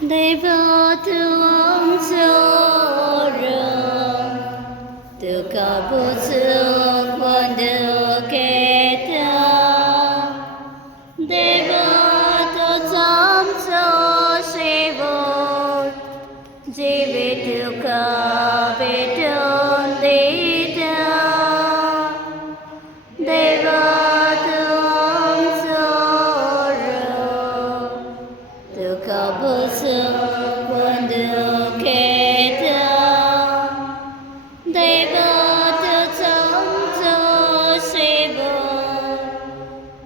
대바트왕 소름 뜨거부스 권득했다 대바트 점수 시분 지비트가 비튼 디다 대바트 왕소름 뜨거부스 권득했다 대바트 점수 시분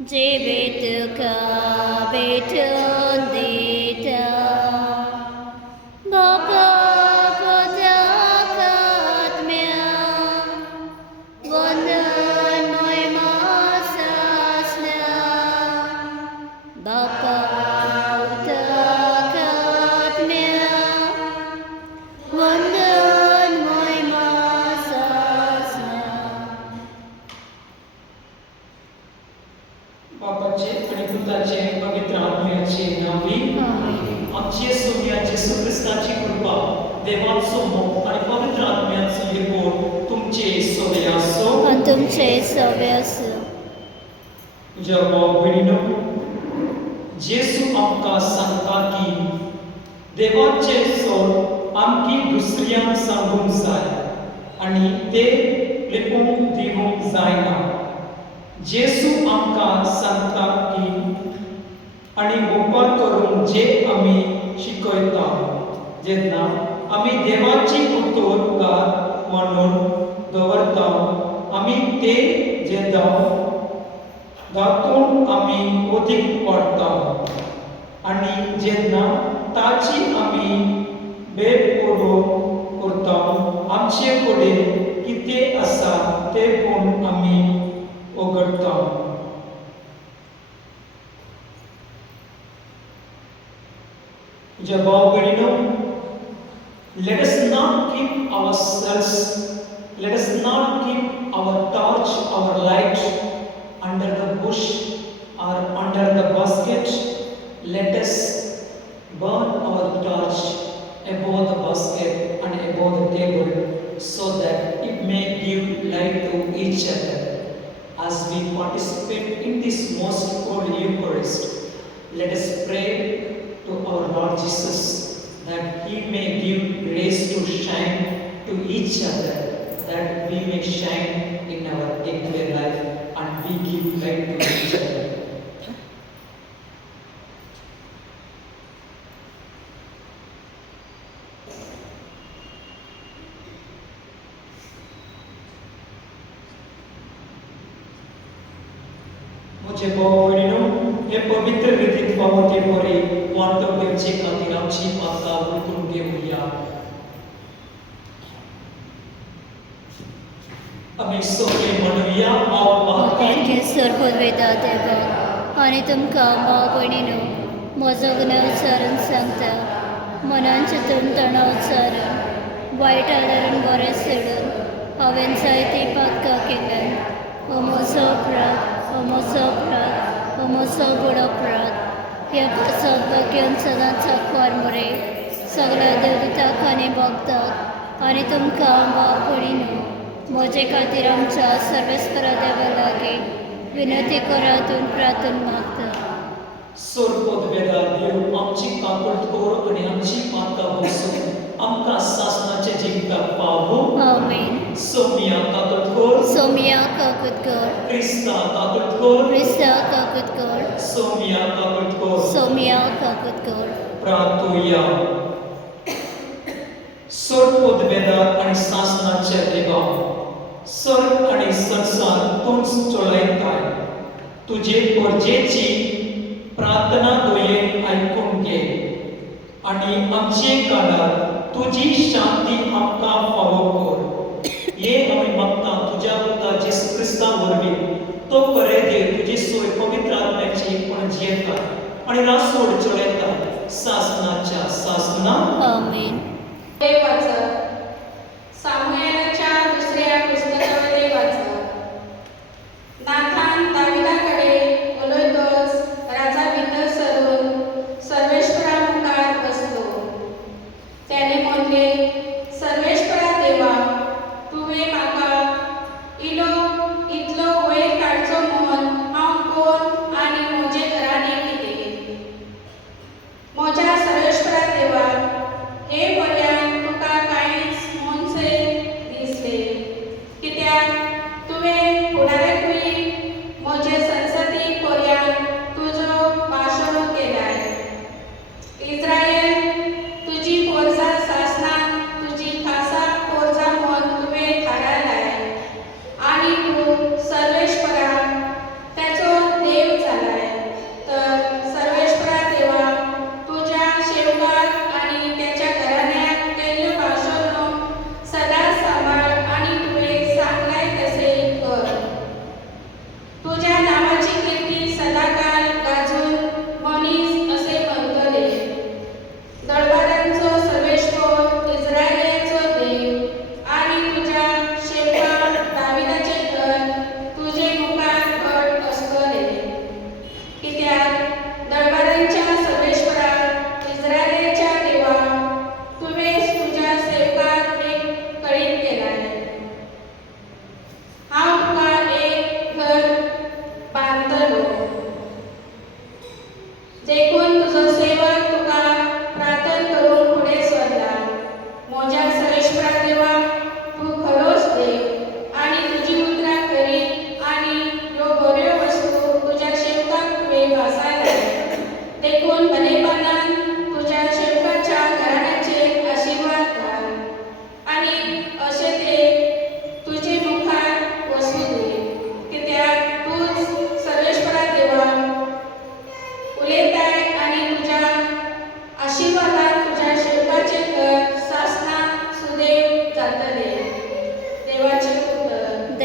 지비트가 비튼 디다 Bapa putakatmya Wandan moy masasna Bapa putakatmya Wandan moy masasna बापाचे आणि पुत्राचे पवित्र आत्म्याचे नावे आमची सोम्या येशू ख्रिस्ताची कृपा देवाचो मोग आणि पवित्र आत्म्याचो एकूण तुमचे सोबे आसो आणि तुमचे सोबे आसो तुझ्या भाव भयणीनो येशू आमकां सांगता की देवाचे सोड आमकी दुसऱ्यांक सांगूंक जाय आणि ते लिपोवंक दिवंक जायना येशू आमकां सांगता की आणि उपकार करून जे आमी शिकयता जेन्ना आमी देवाची उतोरकार म्हणून दवरता आमी ते जे दातून आमी ओदीक पडटा आणि जेन्ना ताची आमी बेपोरो करता आमचे कडेन कितें आसा तें पूण आमी ओगडता Dear Bhavino, let us not keep ourselves, let us not keep our torch, our light under the bush or under the basket. Let us burn our torch above the basket and above the table so that it may give light to each other. As we participate in this most holy Eucharist, let us pray to our Lord Jesus that He may give grace to shine to each other, that we may shine in our daily life and we give light to each other. मुझे भावभयणीनो हे पवित्र रितीत पावते परी वांटप घेवचे खातीर आमची पातां उलटून घेवया आमी सगळे म्हणुया थँक्यू सर पदवेता देवा आनी तुमकां भाव भयणीनो म्हजो गुन्हा उच्चारून सांगता मनान चिंतून तणाव उच्चारून वायट आदारून बरें सोडून हांवें जायतीं पातकां केल्यात हो म्हजो अपराध हो म्हजो अपराध हो म्हजो बूड अपराध ह्या सद्भाग घेवन सदांच आंकवार मरे सगळ्या देवदूतांक आनी भक्तांक आनी तुमकां भाव भयणीनो म्हजे खातीर आमच्या सर्वेस्परा देवा लागीं विनंती करातून प्रार्थना मागता सोर पदवेदार देव आमची काकूट कोर आनी आमची पातां बसून आमकां सासणाचे जिविताक पावो आमीन सोमिया काकूट कोर सोमिया काकूट कर क्रिस्ता काकूट कोर क्रिस्ता काकूट कर सोमिया काकूट कोर सोमिया काकूट कर प्रार्थुया सोर पदवेदार आनी सासणाचे देवा स्वर्ग आनी संसार तूंच चलयताय तुजे परजेची प्रार्थना दोयेन आयकून घे आनी आमचे काळार तुजी शांती आमकां फावो कर हे आमी मागता तुज्या पुता जेसू क्रिस्ता वरवीं तो बरे देव तुजी सोय पवित्र आत्म्याची पण जियेता आनी रासोड चलयता सासणाच्या सासना आमीन देवाचा सामुएलाच्या दुसऱ्या पुस्तकामध्ये वाचलं नाथान दाविदाकडे उलयतच राजा भितर सरून सर्वेश्वरा मुखार बसलो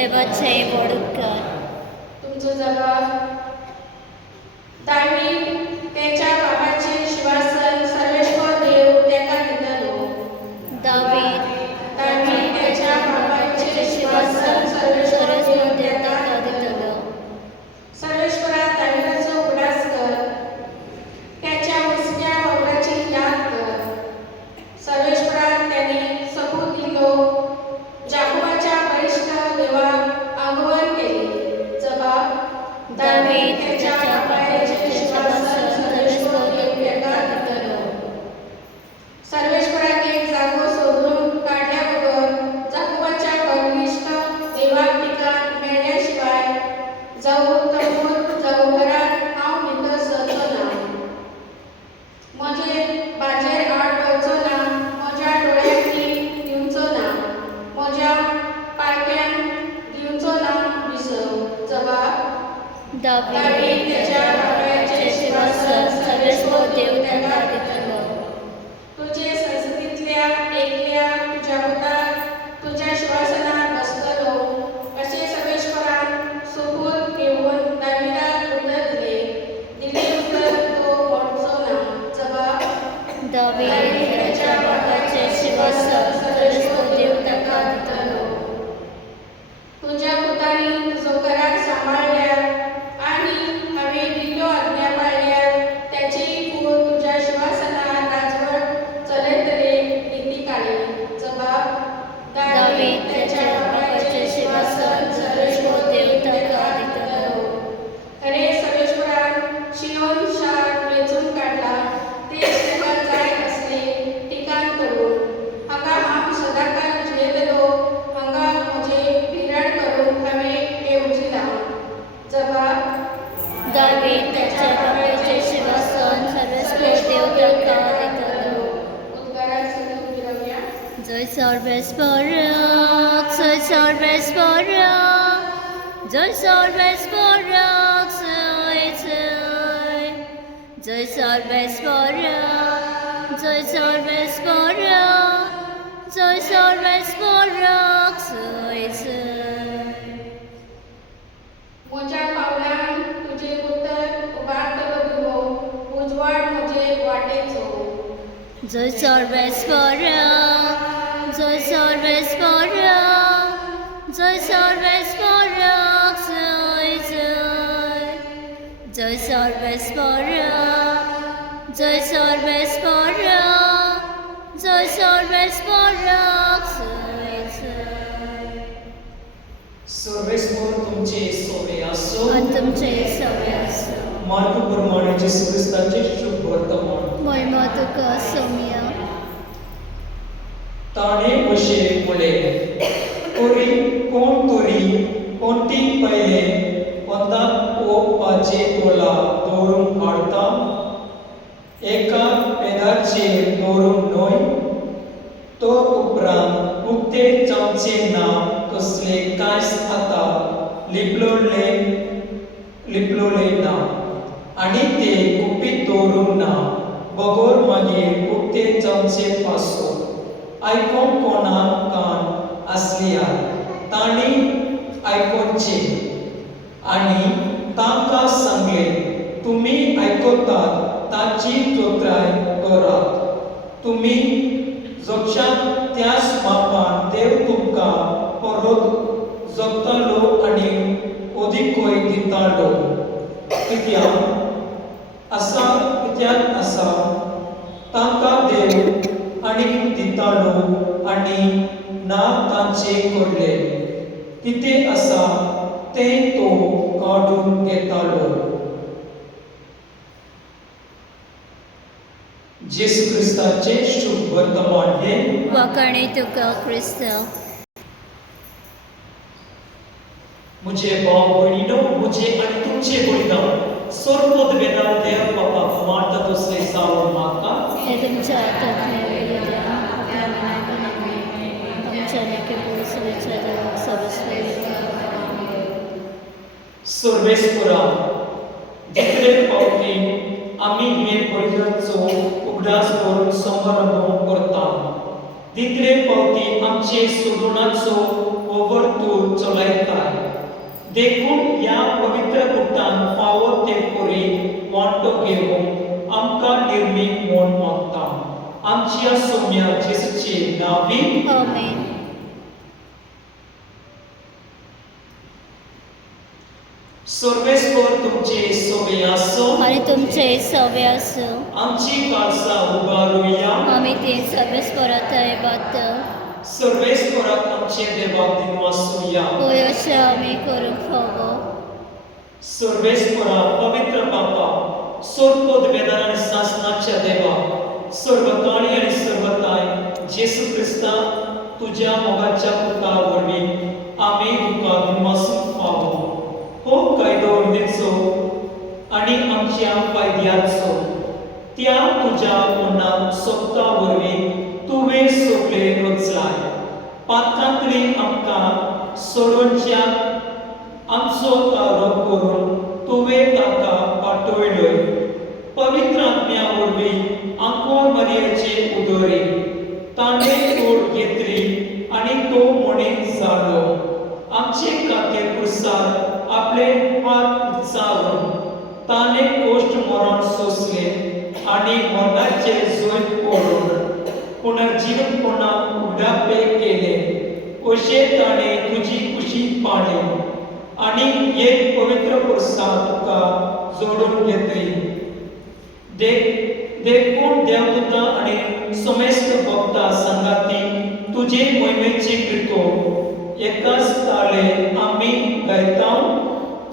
देवाचे व्हड उपकार. तुमचो जबाब. दावीद तेच्या बाबाचे शिवासन सर्वेश्वर देव तेका दितलो. दावीद तेच्या बाबाचे शिवासन सर्वेश्वर देव तेका दितलो. सर्वेश्वरा दाविदाचो उल्हास कर, त्याच्या मुसक्या वावराची याद कर. सर्वेश्वराक त्याने सबूत दिलो, जाकोबाच्या वरिष्ठ देवाक आगोवन केले. जबाब. दावीद त्याच्या बाबाचे शिवासन सर्वेश्वर देव तेका दितलो. सर्वेश्वराक एक जागो सोदून काढल्या बगर जाकोबाच्या वरिष्ठ देवाक ठिकाण मेळ्ळ्या शिवाय जाऊ तंबूत जाऊ घरात हांव भितर सरचो ना. म्हजे बाजेर आड वचचो ना, म्हज्या डोळ्याक नीट दिवचो ना, म्हज्या पाळक्यान दिवचो ना विसव. जबाब. दावीद त्याच्या बाबाचे शिवासन सर्वेश्वर देव तेका दितलो. तुजे संसदींतल्या एकल्या तुज्या पुताक तुज्या शिवासनार बसतलो अशें सर्वेश्वरान सोबूत घेवन दाविदाक उतर दिले उतर तो मोडचो ना. जबाब. दावीद त्याच्या बाबाचे शिवासन सर्वेश्वर देव तेका दितलो. तुज्या पुतांनी तुजो करार सांबाळल्या आनी हांवें दिल्ल्यो आज्ञा पाळल्या, त्याची कूड तुज्या शिवासनार राजवट चलयतले निती काडली. जबाब. दावीद त्याच्या बाबाचे शिवासन सर्वेश्वर देव तेका दितलो. खरे सर्वेश्वरान शियोन शार वेचून काडला, तेच तेका जाय असले ठिकाण करून. हांगा हांव सदांकाळ जियेतलो, हांगा म्हजे पिराड करून हांवें येवजिला. जबाब. दावीद त्याच्या बाबाचे शिवासन सर्वेश्वर देव तेका दितलो. उद्गाराक सलून फिरवया. जय सर्वेश्वराक, जय सर्वेश्वराक, जय सर्वेश्वराक, जय जय. जय सर्वेश्वराक, जय सर्वेश्वराक, जय सर्वेश्वराक, जय जय. म्हज्या पावलांक तुजे उतर उबारतलो दिवो, उजवाड म्हजे वाटेचो. जय सर्वेश्वराक, जय सर्वेश्वराक, जय सर्वेश्वराक, जय जय. जय सर्वेश्वराक, जय सर्वेश्वराक, जय सर्वेश्वराक, जय जय. सर्वेस्वर तुमचे सोवे असो. आणि तुमचे सवय असो. मार्ग प्रमाणे येशू ख्रिस्ताचे शुभ वर्तमान. महिमा तुका सौम्या. ताणे अशे मुळे तोरी कोण तोरी कोणती पहिले वंदाक ओपाचे ओला दवरून हाडटा. एका पेदाचेर दवरून न्हय, तो उपरांत उक्ते जावचे ना कसले कांयच आतां लिपलोले ना आनी ते कुपीत दवरूंक ना. बगोर मागीर उक्ते जावचे पासो आयकोंक कोणाक कान आसल्यार तांणी आयकोवचे. आनी तांकां सांगले, तुमी आयकतात ताची तोत्राय करात. तुमी जगशात त्याच मापान देव तुमकां परत जगतालो आनी ओदिकोय दितालो. कित्याक आसा तांकां देव आनी दितालो आनी ना तांचे कडले. कितें आसा तें तो काडून घेतालो. जेसू ख्रिस्ताचे शुभ वर्तमान हे वाकाणे तुका क्रिस्त. मुझे भाव भयणीनो, मुझे आनी तुमचे बलिदान सर्वोद वेदान देव बाबा मारता दुसरे जावन म्हाका हे तुमच्या हातांतले वेल्या आमच्या नेके पुरुषाच्या देवाक सर्वस्वी सर्वेस्परा जितले फावटी आमी हे बलिदानाचो उगडास करून समारंभ करता, तितले फावटी आमचे सोडूनाचो हो ओव्हरतून चलयताय. देखून या पवित्र गुटान फावो ते परी वांटो घेवंक आमकां निर्मीक म्हूण मागता. आमच्या सोम्या जेसूचे नांवी आमेन. सर्वेस्पर तुमचे सोबे आसो. आणि तुमचे सव्य आसूं. आमची काळसा उबारुया. आमी ती सर्वेस्परात बात सर्वेस्पराक आमचे देवाक दिनो आसुया. होय अशें आमी करूंक फावो. सर्वेस्परा पवित्र बापा, सोरपोद वेदान आनी शासनाच्या देवा, सर्वकाळी आनी सर्वताय जेसू क्रिस्ता तुज्या मोगाच्या पुता वरवीं आमी तुका दिनवासूंक फावो. हो कायदो निचो आनी आमच्या फायद्याचो त्या तुज्या मनाक सोबता वरवीं तुवें सोगले रचलाय. पात्रांतली आमकां सोडोवच्या आमचो कारो करून तुवें ताका पाठयलोय. पवित्र आत्म्या वरवीं आंकोर मरयेचे उदोरी ताणें तोड घेतली आनी तो मणीस जालो. आमचे खातीर क्रुसार आपले हात उंचावून ताणें कोश्ट मरण सोंसले आनी मरणाचे जोत पडून पुनर्जीवनपणाक उडापे केले. अशें ताणें तुजी कुशी पाळली आनी एक पवित्र पुरसां तुका जोडून घेतली. देखून देवदूतां आनी समेस्त भक्तां संगाती तुजे मोहिमेची कृतो एकाच ताळे आमी गायता.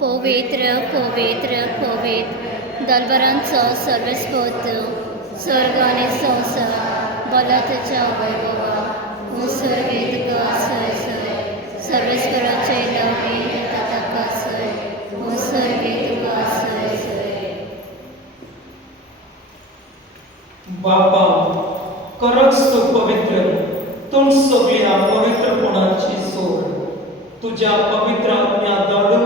पवित्र पवित्र पवित्र दलबरांचो सर्वेस्पोत स्वर्ग आनी संवसार बलातेच्या वैभवा सर्गेत गासय सर्वेस्पराचे नांवी ताका सर्गेत गासय. बापा करच तू पवित्र, तुम सगळ्या पवित्रपणाची सोड. तुझ्या पवित्र आत्म्या धाडून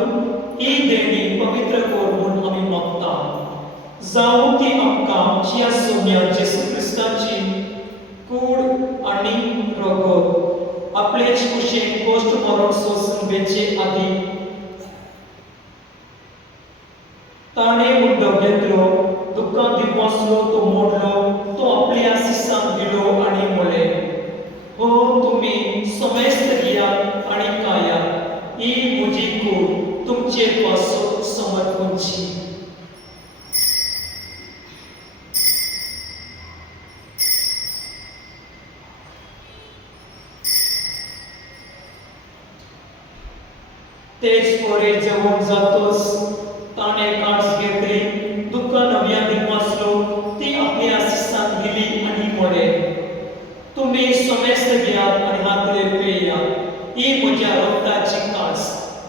ही देणी पवित्र कर म्हूण आमी मागता. जावं ती आमकां आमच्या सोम्या जेसू क्रिस्ताची कूड आनी रगत आपलेच कुशेन कोश्ट मरण सोंसून वेचे आदी ताणें मुड्डो घेतलो, दुखां दिवसलो तो मोडलो, तो आपल्या शिसांक दिलो आनी म्हळे, हो तुमी समेस्त घेयात आनी खायात. ही म्हजी कूड तुमचे पासो समर्पणची. तेच पोरे जेवण जातोच ताणें कांस घेतली, दुखां नव्या दिवसलो, ती आपल्या शिसांक दिली आनी म्हळे, तुमी समेस्त घेयात आनी हातले पेयात. ही म्हज्या रक्ताची कांस,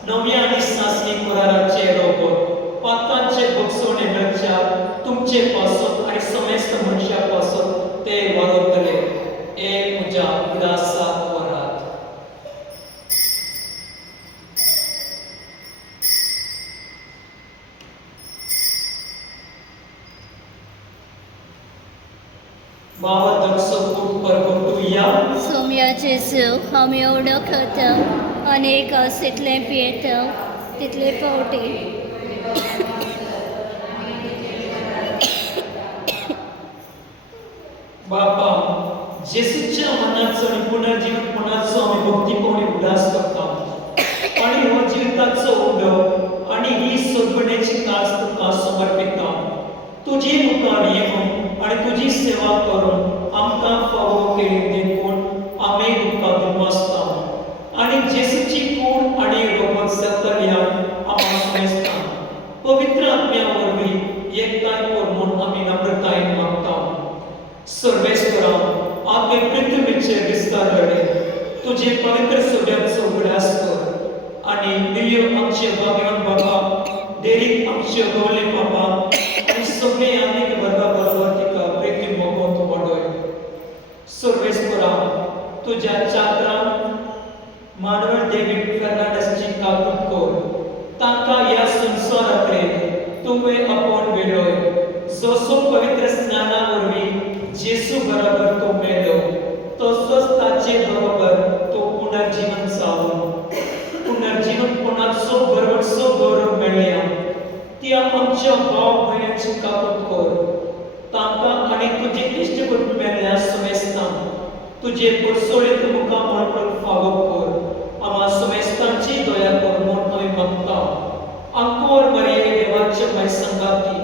नव्या आनी सासणी कुराराचे रोगोत, पातांचे भोगसवणे मेळच्यात तुमचे पासत आनी समेस्त मनशा पासत ते वाडयतले. हे म्हज्या उदासाक वरात. बाबा दक्षो खूप परगोटुया. सोम्या जेजू हांव एवढो खाता आनी एक तितले पियेता तितले फावटी बापा जेसूच्या मनाचो आनी पुनर्जीवनपणाचो आमी भक्तीपणे उदास करता आनी हो जिविताचो उदक आनी ही सगळेची कास तुका समर्पिता. तुजी मुखार येवन आनी तुजी सेवा करून आमकां फावो केली देखून आमी तुका दिवसता आनी जेसूची कूड आनी रगत जातल्या आमी समजता. पवित्र आत्म्या वरवीं एकताय कर म्हूण आमी नम्रतायेन मागता. सर्वेस्परा आपले पृथ्वीचे विस्तार घडे, तुजे पवित्र सोब्याचो उगडास कर आनी दिव्य आमचे भाग्यवान बाबा, देरीक आमचे गवले बाबा आनी सगळे आनीक वर्गा बरोबर तिका प्रेती मोगोत वाडय. सर्वेस्परा तुज्या चात्रान मानवळ डेव्हिड फर्नांडीसची काकूट कर. ताका ह्या संवसारांतले तुवें आपोवन वेळोय. जसो पवित्र स्नाना वरवीं जेसू बरोबर तो मेलो, तसोच ताचे बरोबर तो पुनर्जीवन जावन जीवनपणाचो बरवटसो गौरव मेळ्ळ्या त्या आमच्या भाव भयणांची काकूट कर तांकां आनी तुजे इश्टभूत मेळ्ळ्या सुमेस्तान तुजे परसोळे तुमकां मळपळून फावो कर आम्हा सुमेस्तांची दया कर म्हूण आमी मागता आंकोर मरिये देवाचे माय संगाती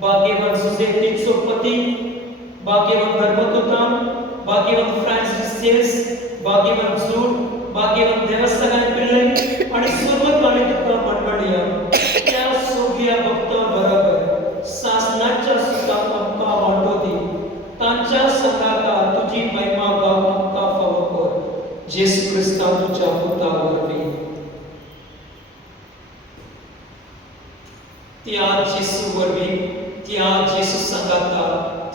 भाग्यवान सुसेतीचो पती भाग्यवान धर्मदूतान भाग्यवान फ्रांसिस भाग्यवान जूड भाग्यवान देवस्थान पिल्ले आणि सर्वकाळी तुका मंडळीया त्या सोगिया भक्तां बरोबर सासणाच्या सुखाक आमकां वांटो दी तांच्या संगाता तुजी महिमा गाव आमकां फावो कर जेसू क्रिस्ता तुज्या पुता वरवीं त्या जेसू वरवीं त्या जेसू संगाता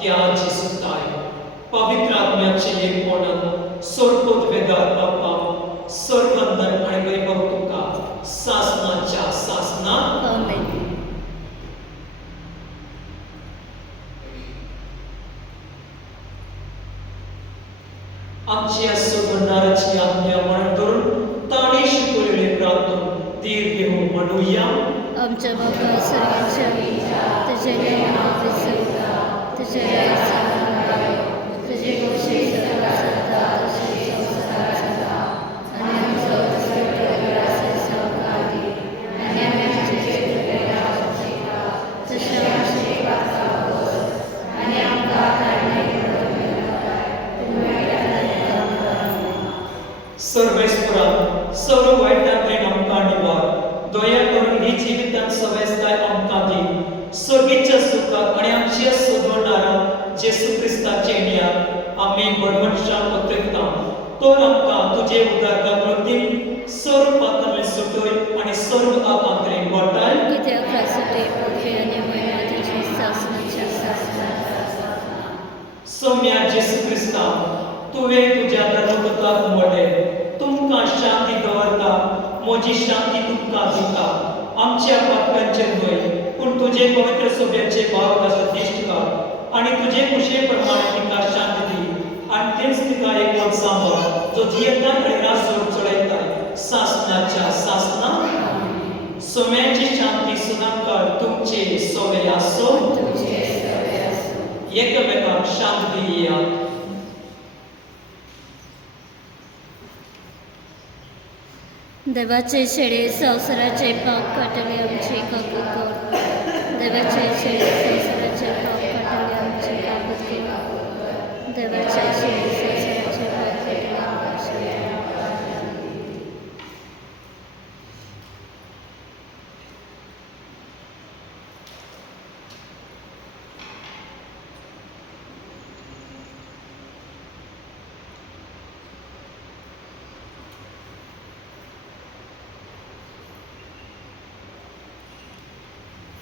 त्या जेसू ताय पवित्र आत्म्याचे एकपणान सोडपोत वेदार बापा सर्वंदन आणि वैभव तुका सासनाच्या सासना आमेन. आमच्या सोडवणाऱ्याची आज्ञा म्हणून धरून ताणी शिकवलेले प्रार्थना धीर घेऊन म्हणूया आमच्या बाबा सर्वांच्या तुझे नाव विसरता तुझे तुझे खुशी सर्व सत्ता तुझे संस्कार आणि आमचं सर्वराचे सहकारी आणि आमचे तशा आणि आमकां सर्वेस्परा सर्व वाईटांतल्यान आमकां निवार दया करून ही जिवितांत सवेस्ताय आमकां दी स्वर्गीच्या सुखाक आणि आमच्या सोदवणारा जेसू क्रिस्ताचे न्या आमी बडवंशान पत्रिकता तर आमकां तुजे उदारका कृतीन सर्व पातळी सुटोय आणि सर्व आकांतरे वाटाय कित्याक खासाठी पृथ्वी आनी महिमा तुजी सासणाच्या सौम्या जेसू क्रिस्ता तुवें तुज्या धर्मदूताक मोडले तुमकां शांती दवरता म्हजी शांती तुमकां दिता आमच्या पातकांचेर न्हय पूण तुजे पवित्र सोब्याचे भाव आसा दिश्ट कर आनी तुजे कुशे प्रमाणे तिका शांती दी आनी तेच तिका एक मन सांबाळ जो जियेता आनी रासोड चडयता सासनाच्या सासना सोम्याची शांती सुनाकार तुमचे सोबे आसो एकमेकांक शांती दिया देवाचे शेडे संवसाराचे पाप काटले आमचे काकूत कर देवाचे शेडे संवसाराचे पाप काटले आमचे काकूत कर देवाचे शेडे संवसाराचे पाप काटले आमचे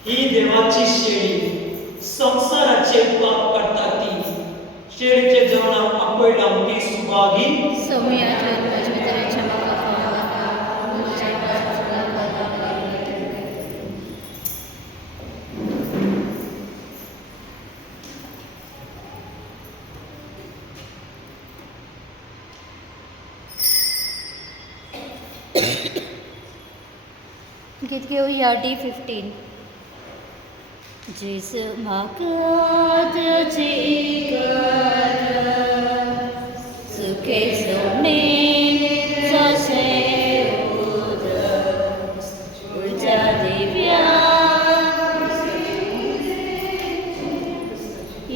ही देवाची शेळी संसाराचे पाप काढता ती शेळीचे जेवणाक आपयला ती सुभागी सौम्या जन्मजमित्राच्या म्हाका गीत घेऊया D15 जिस म्हाका तुजी सुखे सोने जसे उर्जा दिव्या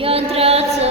यंत्राचो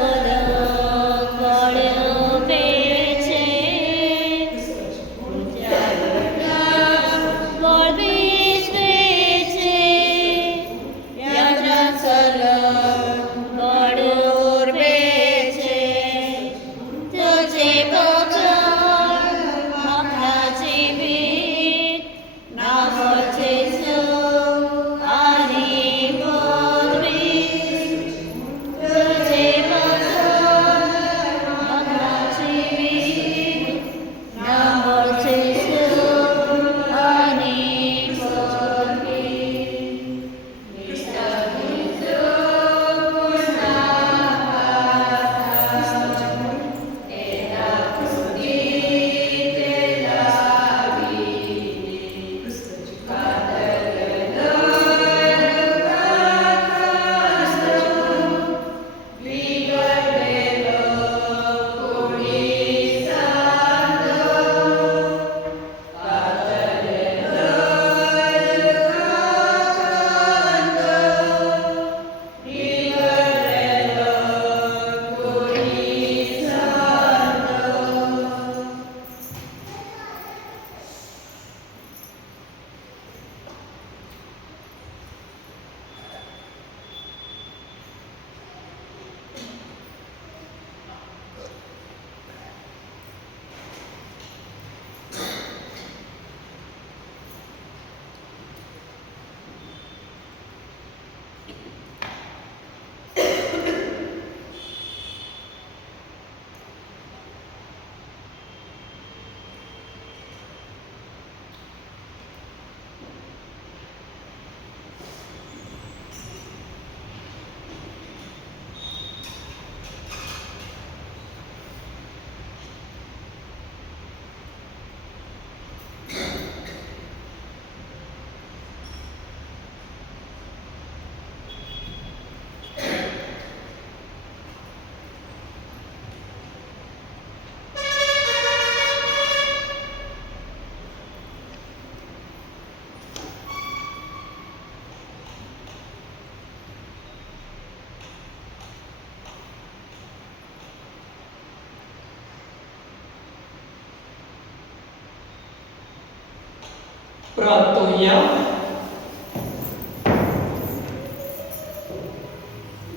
प्रार्थोया.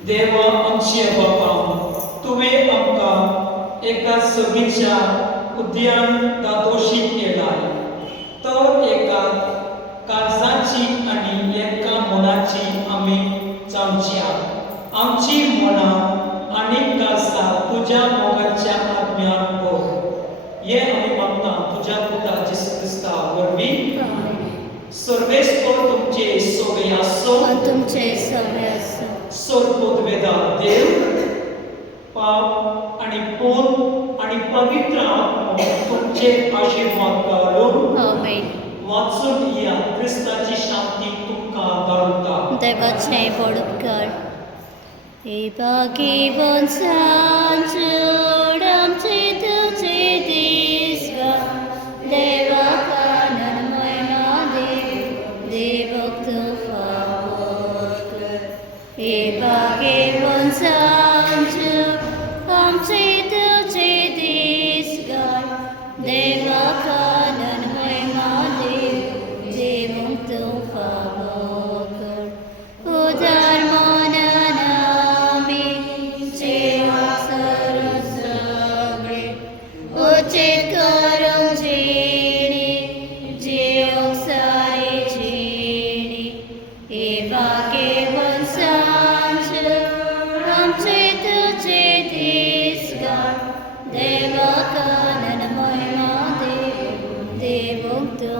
देवा आमचे बापा, तुवें आमकां एका सगळीच्या उद्यान दादोशी केलाय, तर एका काळजाची आनी एका मनाची आमी जावची. आमची मनां आनी काळजां तुज्या मोगाच्या आज्ञान भर. हे आमी मागता तुज्या पुता जेसू क्रिस्ता वरवीं. सर्वेस्पर तुमचे सोबे आसो. तुमचे सवय असो. सर्वोदवेदा देव, पाप आनी पून आनी पवित्र आत्मा तुमचे आशीर्वाद घालून आमेन. वाचून या क्रिस्ताची शांती तुमकां धाडटा. देवाचे बडुपकार. एबागी बोंसांचूड आमचे तुझे दिसगा. देवा कानन महिमा देव, देवक तू फावोर कर. एबागी बोंसांचूड आमचे तुझे दिसगा. देवा कानन महिमा देव, देवक तू फावोर कर. उदार उचित करूं जीणी, जीव सारी जीणी. एबागे बोंसांचूड आमचे तुझे दिसगा. देवा कानन महिमा देव, देवक तू